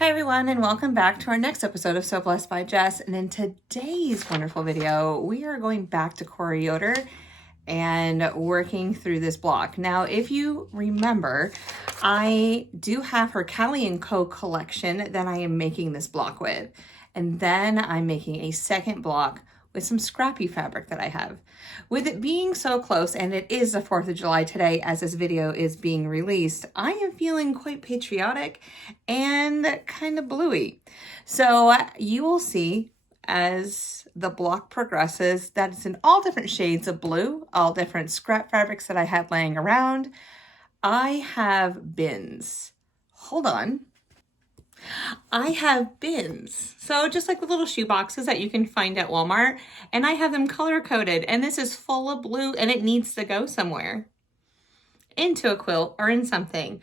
Hi everyone, and welcome back to our next episode of So Blessed by Jess. And in today's wonderful video, we are going back to Cory Yoder and working through this block. Now, if you remember, I do have her Cali & Co collection that I am making this block with. And then I'm making a second block with some scrappy fabric that I have. With it being so close, and it is the 4th of July today as this video is being released, I am feeling quite patriotic and kind of bluey. So you will see as the block progresses that it's in all different shades of blue, all different scrap fabrics that I had laying around. I have bins. Hold on. I have bins. So just like the little shoe boxes that you can find at Walmart, and I have them color coded, and this is full of blue and it needs to go somewhere. Into a quilt or in something.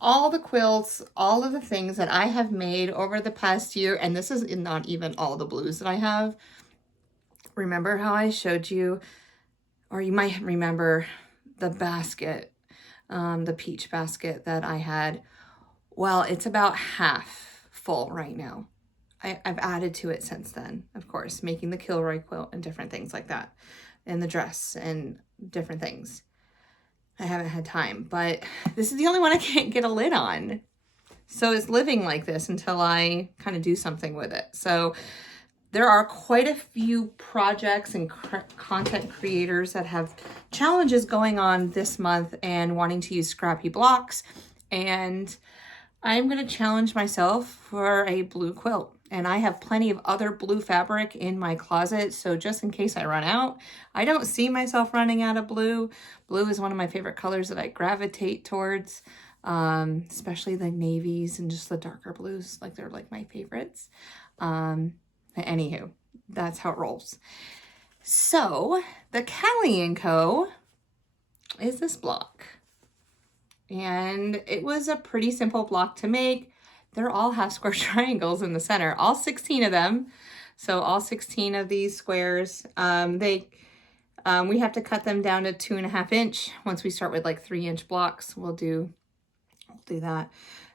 All the quilts, all of the things that I have made over the past year, and this is not even all the blues that I have. Remember how I showed you, or you might remember the basket, the peach basket that I had. Well, it's about half full right now. I've added to it since then, of course, making the Kilroy quilt and different things like that, and the dress and different things. I haven't had time, but this is the only one I can't get a lid on. So it's living like this until I kind of do something with it. So there are quite a few projects and content creators that have challenges going on this month and wanting to use scrappy blocks. And I'm going to challenge myself for a blue quilt. And I have plenty of other blue fabric in my closet. So just in case I run out, I don't see myself running out of blue. Blue is one of my favorite colors that I gravitate towards, especially the navies and just the darker blues. Like they're like my favorites. Anywho, that's how it rolls. So the Cali & Co is this block. And it was a pretty simple block to make. They're all half square triangles in the center, all 16 of them. So all 16 of these squares, we have to cut them down to 2.5 inch. Once we start with like 3-inch blocks, we'll do that.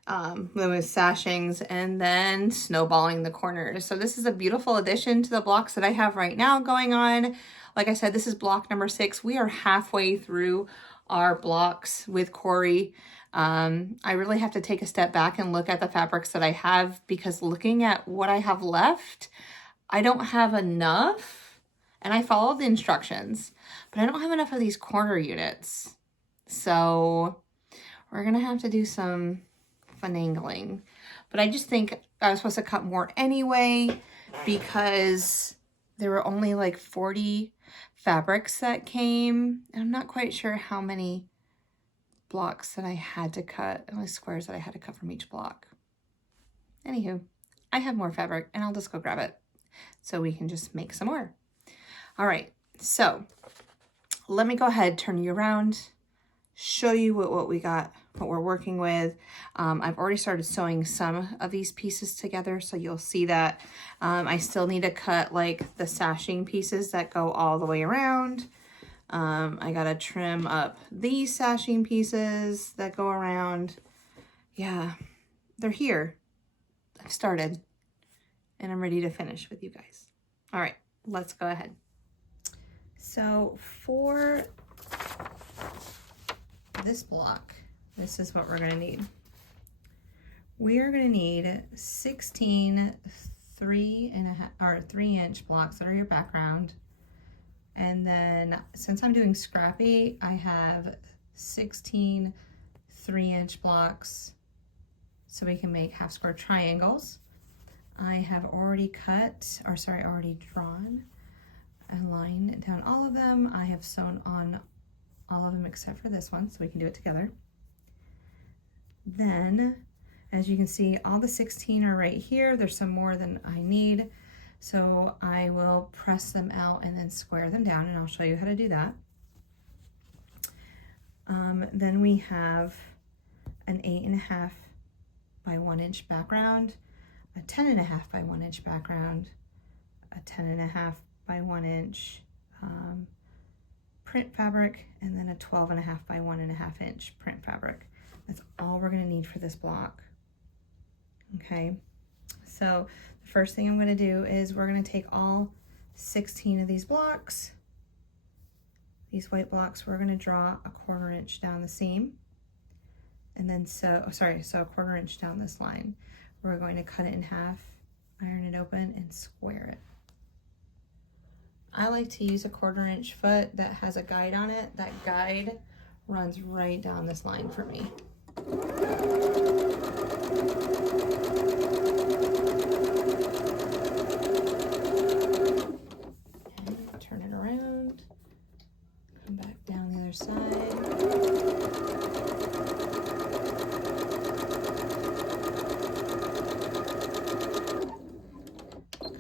Then with sashings and then snowballing the corners. So this is a beautiful addition to the blocks that I have right now going on. Like I said, this is block number 6. We are halfway through our blocks with Cory. I really have to take a step back and look at the fabrics that I have, because looking at what I have left, I don't have enough, and I followed the instructions, but I don't have enough of these corner units. So we're gonna have to do some finagling, but I just think I was supposed to cut more anyway, because there were only like 40 fabrics that came. I'm not quite sure how many blocks that I had to cut, only squares that I had to cut from each block. Anywho, I have more fabric and I'll just go grab it so we can just make some more. All right, so let me go ahead, turn you around, show you what we got, what we're working with. I've already started sewing some of these pieces together, so you'll see that. I still need to cut like the sashing pieces that go all the way around. I gotta trim up these sashing pieces that go around. Yeah, they're here. I've started and I'm ready to finish with you guys. All right, let's go ahead. So for this block, this is what we're gonna need. We are gonna need 16 3-inch blocks that are your background. And then since I'm doing scrappy, I have 16 3-inch blocks so we can make half square triangles. I have already already drawn a line down all of them. I have sewn on all of them except for this one, so we can do it together. Then, as you can see, all the 16 are right here. There's some more than I need. So I will press them out and then square them down, and I'll show you how to do that. Then we have an 8.5 by 1 inch background, a 10.5 by 1 inch background, a 10.5 by 1 inch print fabric, and then a 12.5 by 1.5 inch print fabric. That's all we're gonna need for this block. Okay, so the first thing I'm going to do is we're going to take all 16 of these blocks, these white blocks, we're going to draw a 1/4 inch down the seam, and then so a 1/4 inch down this line. We're going to cut it in half, iron it open, and square it. I like to use a 1/4 inch foot that has a guide on it. That guide runs right down this line for me. And turn it around, come back down the other side.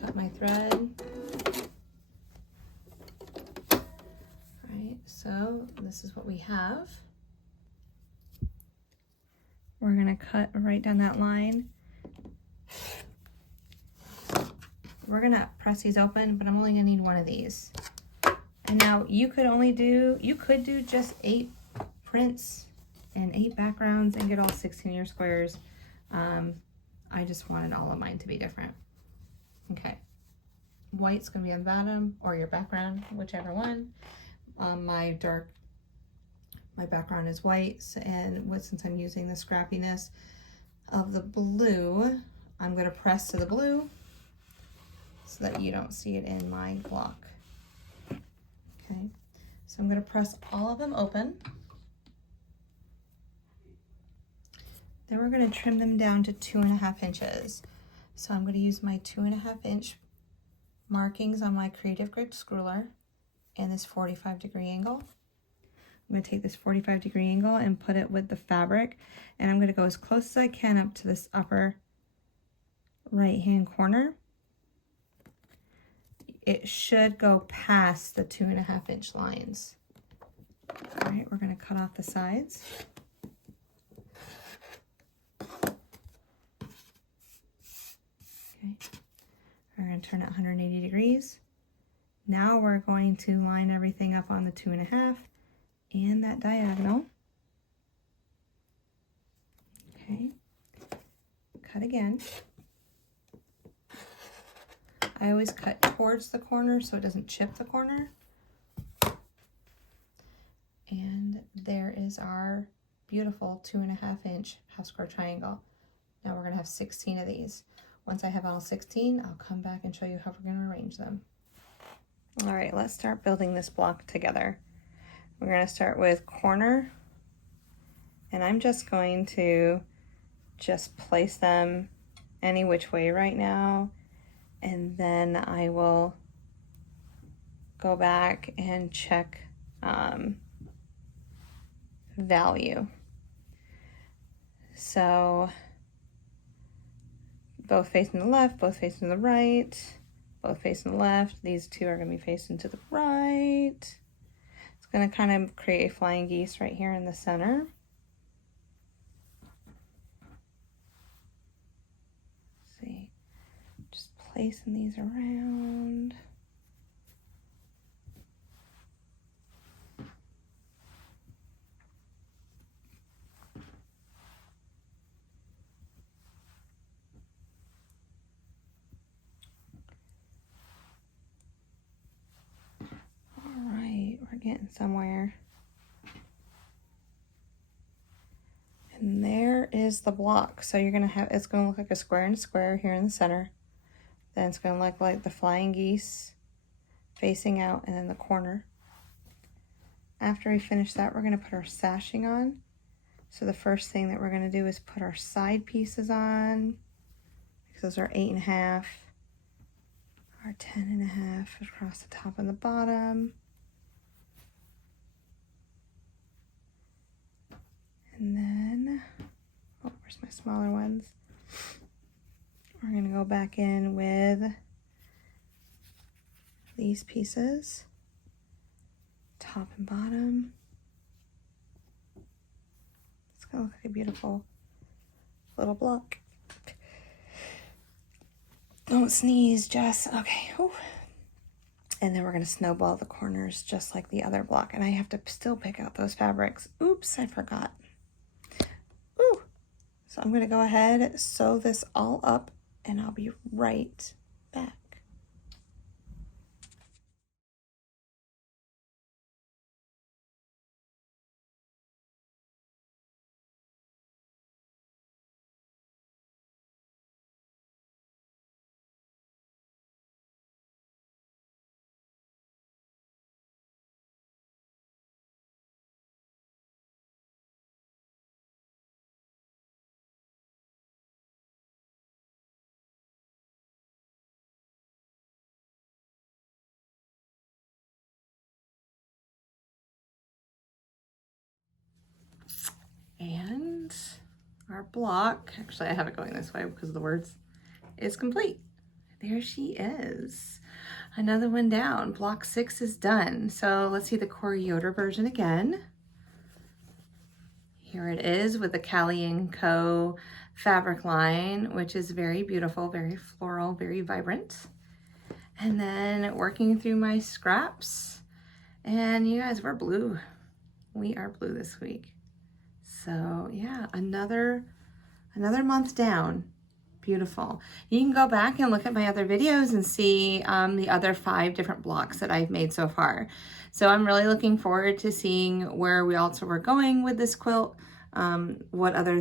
Cut my thread. So this is what we have. We're gonna cut right down that line. We're gonna press these open, but I'm only gonna need one of these. And now you could do just 8 prints and 8 backgrounds and get all 16 of your squares. I just wanted all of mine to be different. Okay, white's gonna be on the bottom or your background, whichever one. My background is white, and since I'm using the scrappiness of the blue, I'm going to press to the blue so that you don't see it in my block. Okay, so I'm going to press all of them open. Then we're going to trim them down to 2.5 inches. So I'm going to use my 2.5 inch markings on my Creative Grid Scruler and this 45-degree angle. I'm going to take this 45-degree angle and put it with the fabric, and I'm going to go as close as I can up to this upper right-hand corner. It should go past the 2.5 inch lines. All right, we're going to cut off the sides. Okay, we're going to turn it 180 degrees. Now we're going to line everything up on the 2.5 and that diagonal. Okay, cut again. I always cut towards the corner so it doesn't chip the corner. And there is our beautiful 2.5 inch half square triangle. Now we're gonna have 16 of these. Once I have all 16, I'll come back and show you how we're gonna arrange them. All right, let's start building this block together. We're going to start with corner, and I'm just going to place them any which way right now, and then I will go back and check value. So both facing the left, both facing the right, both facing the left. These two are going to be facing to the right. It's going to kind of create a flying geese right here in the center. Let's see, just placing these around. Getting somewhere. And there is the block. So you're gonna have, it's gonna look like a square and a square here in the center. Then it's gonna look like the flying geese facing out, and then the corner. After we finish that, we're gonna put our sashing on. So the first thing that we're gonna do is put our side pieces on, because those are 8.5, our 10.5 across the top and the bottom. And then, oh, where's my smaller ones? We're going to go back in with these pieces, top and bottom. It's going to look like a beautiful little block. Don't sneeze, Jess. Okay. Whew. And then we're going to snowball the corners just like the other block. And I have to still pick out those fabrics. Oops, I forgot. So I'm gonna go ahead, sew this all up, and I'll be right back. And our block, actually I have it going this way because of the words, is complete. There she is. Another one down. Block 6 is done. So let's see the Cory Yoder version again. Here it is with the Cali Co fabric line, which is very beautiful, very floral, very vibrant. And then working through my scraps. And you guys, we're blue. We are blue this week. So yeah, another month down. Beautiful. You can go back and look at my other videos and see the other 5 different blocks that I've made so far. So I'm really looking forward to seeing where we also were going with this quilt, what other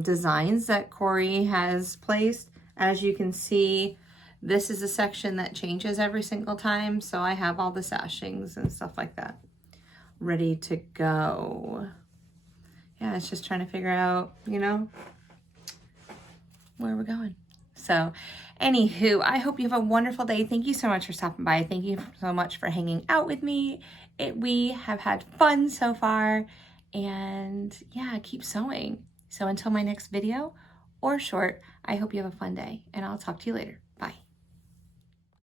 designs that Cory has placed. As you can see, this is a section that changes every single time. So I have all the sashings and stuff like that ready to go. Yeah, it's just trying to figure out, you know, where we're going. So anywho, I hope you have a wonderful day. Thank you so much for stopping by. Thank you so much for hanging out with me. We have had fun so far, and yeah, keep sewing. So until my next video or short, I hope you have a fun day, and I'll talk to you later.